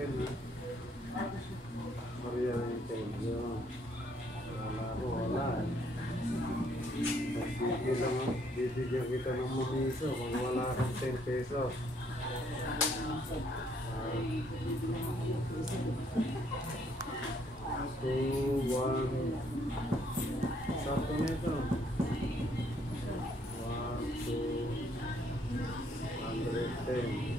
10 ha. Maria ng 10 yun. Wala ko, wala eh. Bibigyan kita ng mamiso kung wala kang 10 pesos. 2, 1, sakto nito. 1, 2, 110.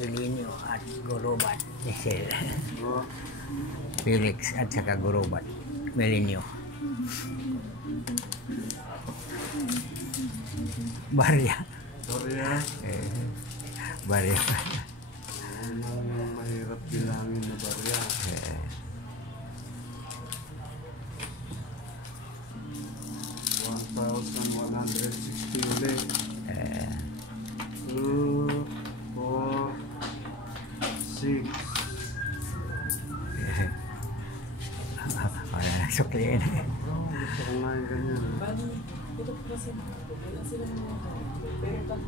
Melinio at Gurobat ni Sir Felix at saka Gurobat Melinio. Barya. Barya. Ang mahirap bilangin na barya. 1,160 ulit. 2, 4, 6. Wala na sukliin. Gusto ko nga yung ganyan. Ito po kasi wala sila mga pero pag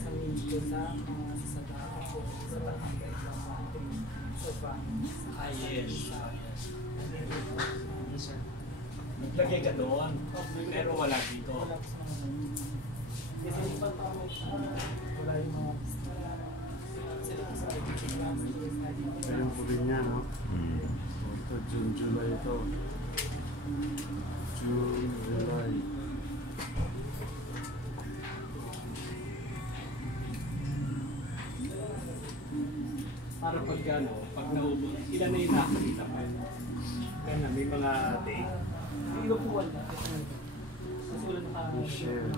sa minto sa mga sasagawa po sa barangay sofa yes sir naglagay ka doon pero wala dito kasi hindi pa wala yung mga sila sa Ayun po rin yan, no? Ito, June, July ito. June, July. Para pag ano, pag naubos, ilan na yung nakikita mo? Kaya na, may mga day. Hindi ko po wala. Kasi wala Michelle.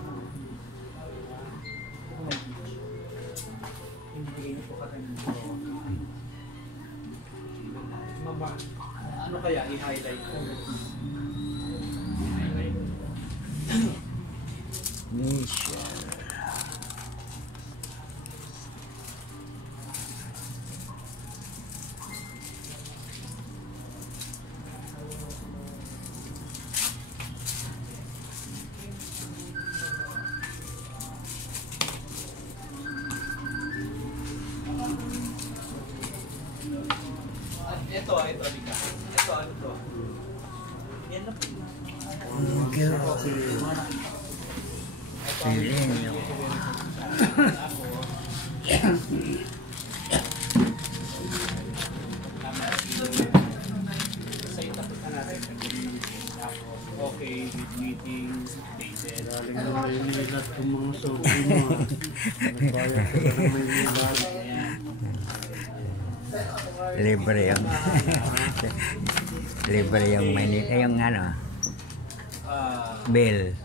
hindi po katanong. Mama, ano kaya i-highlight ko? I-highlight. Michelle. Ito, Dika. Ito, ano to? Yan lang po. Melinio. Okay, meetings, dated. Galing na yung nilat kung mga sobrang mo. Nagbayad ko lang may nilat. Libre yung libre yung Manila, yung ano, bill.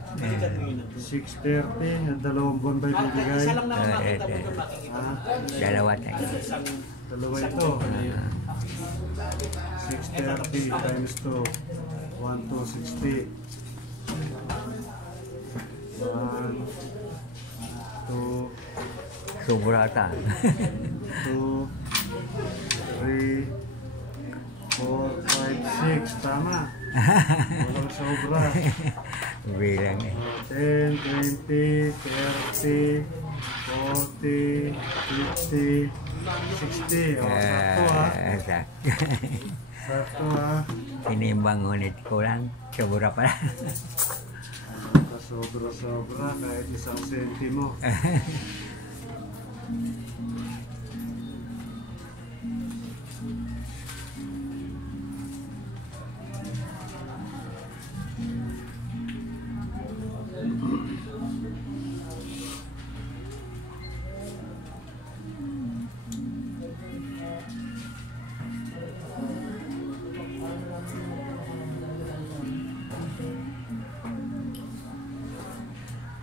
6:30, dalawang buwan ba ibibigay? Isa lang naman makita mo ito makikita. Dalawa tayo. Dalawa ito. 6:30 times 2, 1,260. 1, 2, Sobra ata. 2, 3, 4, 5, 6. Tama. Walang sobra. Bilang eh. 10, 20, 30, 40, 50, 60. O, sakto ha. Sakto. Sakto ha. Tinimbang ngunit kulang. Sobra pala. Sobra-sobra kahit 1 sentimo.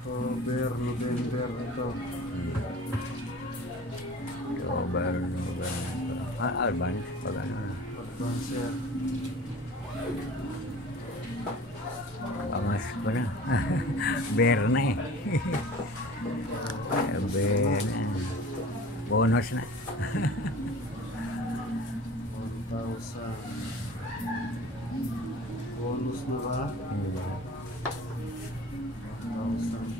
October, November ito. October. Advance. Pag ano na. Advancer. Pangas ko na. Bear na eh. Bear na. Bonus na. 1,000. Bonus na ba? 1,200.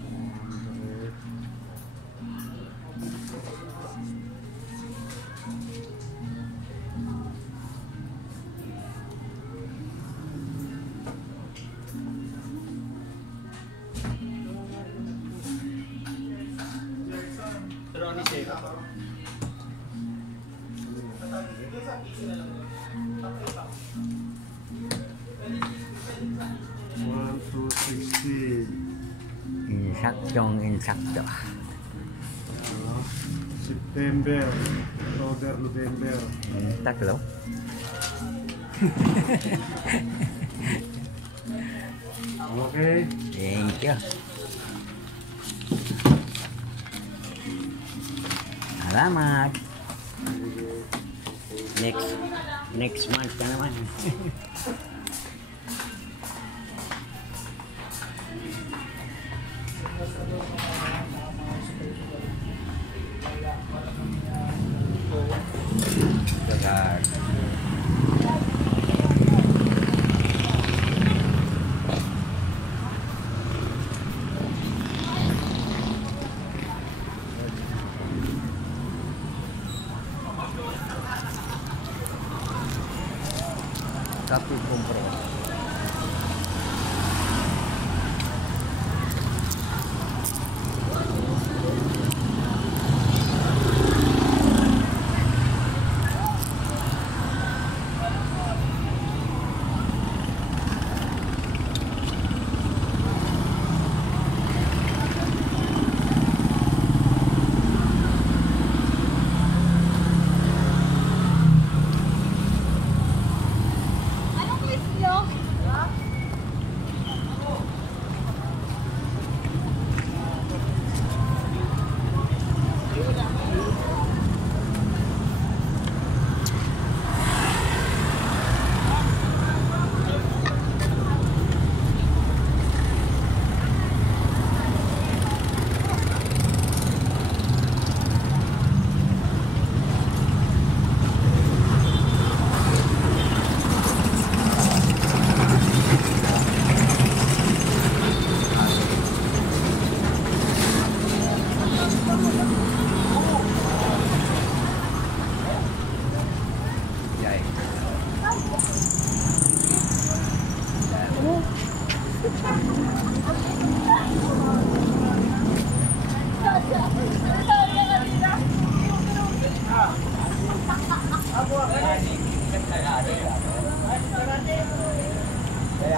Ronnie Shea. 1,260. Insaktong insakto. Ano? September, October, November. Tatlo. Okay. Thank you. Salamat. Next month na naman. Sugar. Tapi kumpro.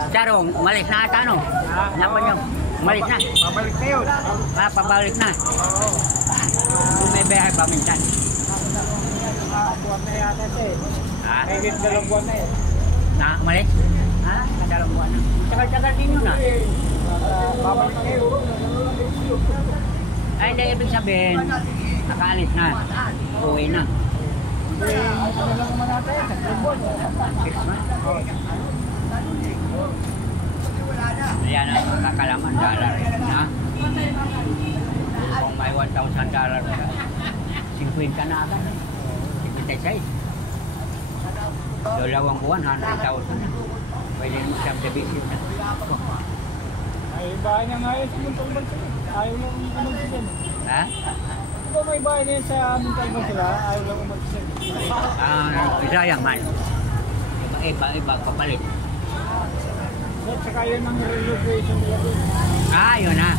Charong, umalis na ata no? Napan nyo? Umalis na? Pabalik na yun. Pabalik na? Oo. Kung may biyahe pa minsan. Buwan na yata siya eh. Kahit 2 buwan na eh. Na, umalis? Ha? Kadalawang buwan na. Tagal-tagal din yun Babalik na yun. Ay, hindi ibig sabihin, nakaalis na. Uwi na. Ano lang naman natin, 3 buwan. 6 months? Ayan ang kakalaman, dala rin. Ha? Kung may $1,000 ka, 50 na agad. 56. Dalawang buwan, 100,000 na. Pwede mo subdivision na. Ay, bahay niya nga yun sa Muntong Bansa. Ayaw lang umagsisan. Ha? Diba may bahay na yun sa Muntong Bansa? Ayaw lang umagsisan. Sayang man. Iba, papalit. So, tsaka yun ang renovation nila doon. Yun na.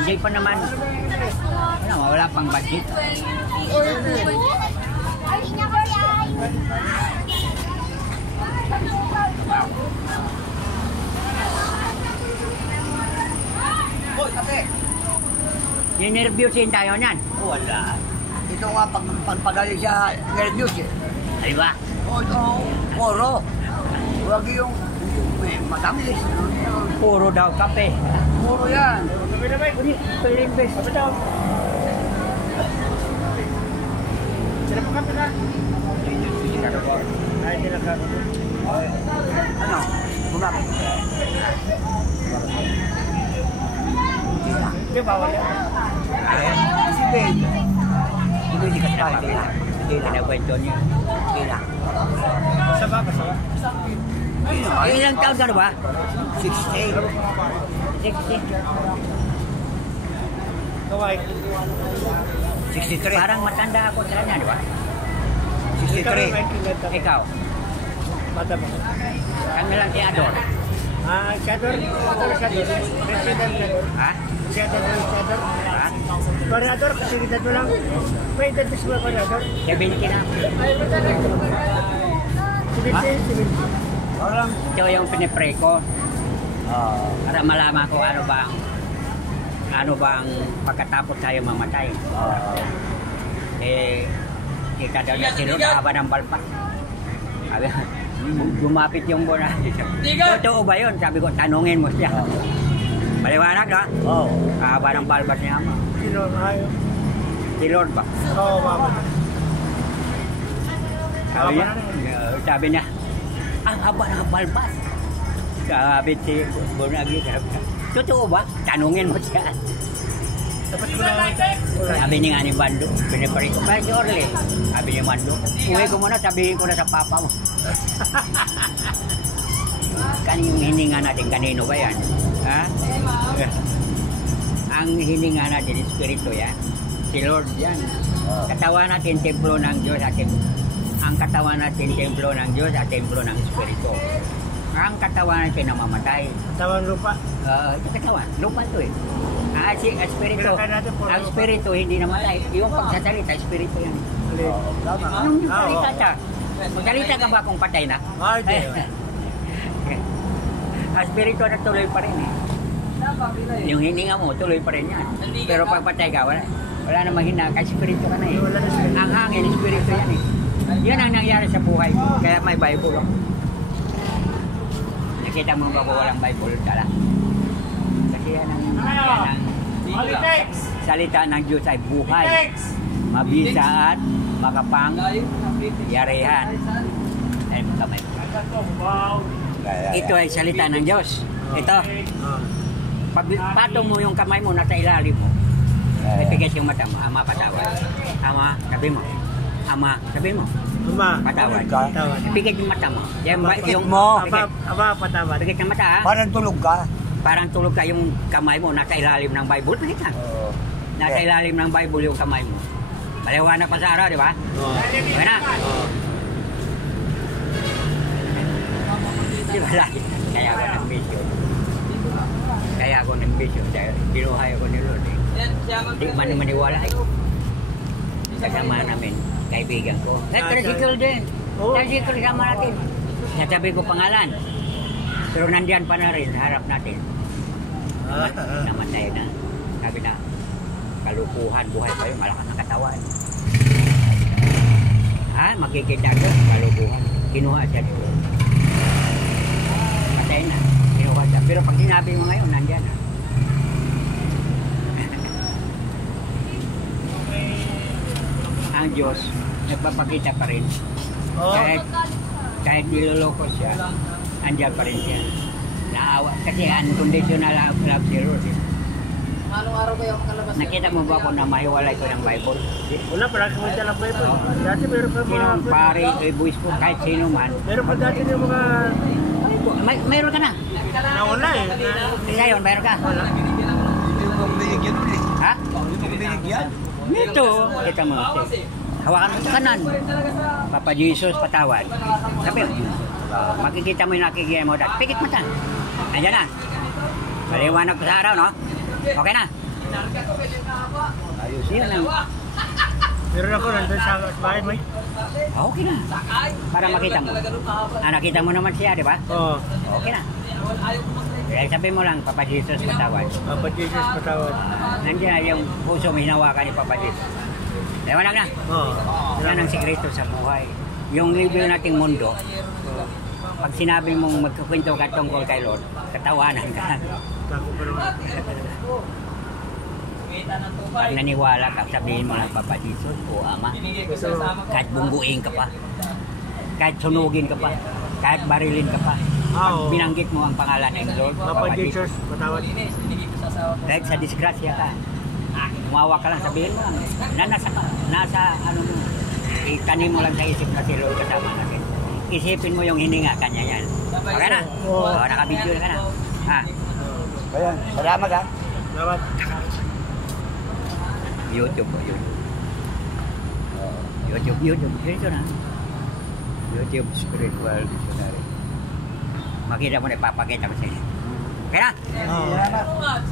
Hindi pa naman. Wala pang budget. Ninervyusin tayo niyan. Wala. Ito nga pagpadali siya nervyos eh. Ay ba? Puro. Huwag yung matamis. Puro daw kape. Puro yan. Pilimbes. Sila pa kami na. Ay, sila ka. Ano? Bumak. Hindi, bawal yan. Si Ben. Hindi di ka tayo. Hindi na. Kinakwento niyo. Hindi na. Basta ba? Basta ba? Ay, ilang taon ka na ba? 60. 60. Kawai. 63. Parang matanda ako sa kanya, di ba? 63. Ikaw, Bata ba? kami lang si Ador. Shador. President Shador. Ha? Shador. Ha? Koreador, kasi kita to lang. May edad na siguro koreador. 70 na. Ay, bata na. Sibilin. Parang. Ito yung pinipray ko. Para malaman ko ano bang pagkatapos tayo mamatay. Kita daw niya si Lord, haba ng balpak. Sabi, lumapit yung buwan. Totoo ba yun? Sabi ko, tanungin mo siya. Maliwanag na? Oo. Haba ng balbas niya. Sino ayaw? Si Lord ba? Oo, mama. Sabi niya, ang haba ng balbas. Sabi si Bonagi, totoo ba? Tanungin mo siya. Tapos ko na Sabi niya nga ni Bando, pinipari ko, kaya si Orly. Sabi ni Bando, uwi ko muna, sabihin ko na sa papa mo. Yung hininga natin, kanino ba yan? Ha? Ang hininga natin, espiritu yan. Si Lord yan. Katawan natin, templo ng Diyos at ang katawan natin, templo ng Diyos at templo ng espiritu. Ang katawan natin namamatay. Katawan lupa. Ito katawan, lupa ito eh. Si espiritu, Kailangan natin puro ang lupa. espiritu hindi namatay. Yung pagsasalita, espiritu yan. Tama. Anong salita siya? Magsalita ka ba kung patay na? Hindi. Ang espiritu na tuloy pa rin eh. Yung hininga mo, tuloy pa rin yan. Pero pag patay ka, wala namang hina, kasi espiritu ka na eh. Ang hangin, espiritu yan eh. Yan ang nangyari sa buhay ko, kaya may Bible ako. Nakita mo ba walang Bible dala? Kasi yan ang salita ng Diyos ay buhay, mabisa at makapangyarihan. Ay, kamay. Ito ay salita ng Diyos. Ito. Pag patong mo yung kamay mo, nasa ilalim mo. Ipigit yung mata mo. Ama, patawad. Ama, sabi mo. Ama, sabi mo. Ama. Patawad. Patawad. Ipigit yung mata mo. Yung mo. Aba, patawad. Pigit yung mata ha. Parang tulog ka. Parang tulog ka yung kamay mo, nasa ilalim ng Bible. Pigit lang. Nasa ilalim ng Bible yung kamay mo. Maliwanag pa sa araw, di ba? Okay na? Di ba lagi? Kaya ako ng vision. Kaya ako ng vision. Dahil binuhay ako ni Lord eh. Di man maniwala eh. Kasama namin, kaibigan ko. Tricycle din. Tricycle sama natin. Nasabi ko pangalan. Pero nandiyan pa na rin, harap natin. Namatay na. Sabi na, kalukuhan, buhay pa yun, malakas ang katawan. Ha? Makikita ko, kalukuhan. Kinuha siya dito. Patay na. Kinuha siya. Pero pag sinabi mo ngayon, nandiyan na. Ang Diyos, nagpapakita pa rin. Kahit niloloko siya, andyan pa rin siya. naawa. Kasi unconditional love si Lord. Eh. Anong araw kayo makalabas? Nakita mo ba kung na mahiwalay ko ng Bible? Wala, parang kami dala pa ito. Dati meron pa mga... Sinong pare, boys ko, kahit sino man. Meron pa dati yung mga... Mayroon ka na. Nawala eh. Kaya yun, mayroon ka. Hindi ko binigyan ulit. Ha? Hindi ko binigyan. Ito, kita mo. Hawakan mo sa kanan. Papa Jesus, patawad. Sabi, makikita mo yung nakikita mo. Pikit mo ta. Nandiyan na. Maliwanag ko sa araw, no? Okay na. Ayos yun. Meron ako nandun sa bahay, may... Okay na. Para makita mo. Nakita mo naman siya, di ba? Oo. Okay na. Kaya sabi mo lang, Papa Jesus, patawad. Papa Jesus, patawad. Nandiyan yung puso mo hinawakan ni Papa Jesus. Liwanag na. Oo. Yan ang sikreto sa buhay. Yung libre nating mundo, pag sinabi mong magkukwento ka tungkol kay Lord, katawanan ka. Tako pa naman. Pag naniwala ka, sabihin mo lang, Papa Jesus o Ama, kahit bungguin ka pa, kahit sunugin ka pa, kahit barilin ka pa, pag Oo. binanggit mo ang pangalan ng Lord, Papa Jesus, patawad. kahit sa disgrasya ka, umawa ka lang, sabihin mo lang, na nasa ano mo, itanim mo lang sa isip na si Lord kasama natin. Isipin mo yung hininga kanya yan. Okay na? Oo. Nakabidyo na ka na. Ha? Ayan, salamat ha. Salamat. YouTube. Dito na. YouTube Spiritual Dictionary. Makita mo na ipapakita ko sa inyo. Okay na? Oo. Salamat.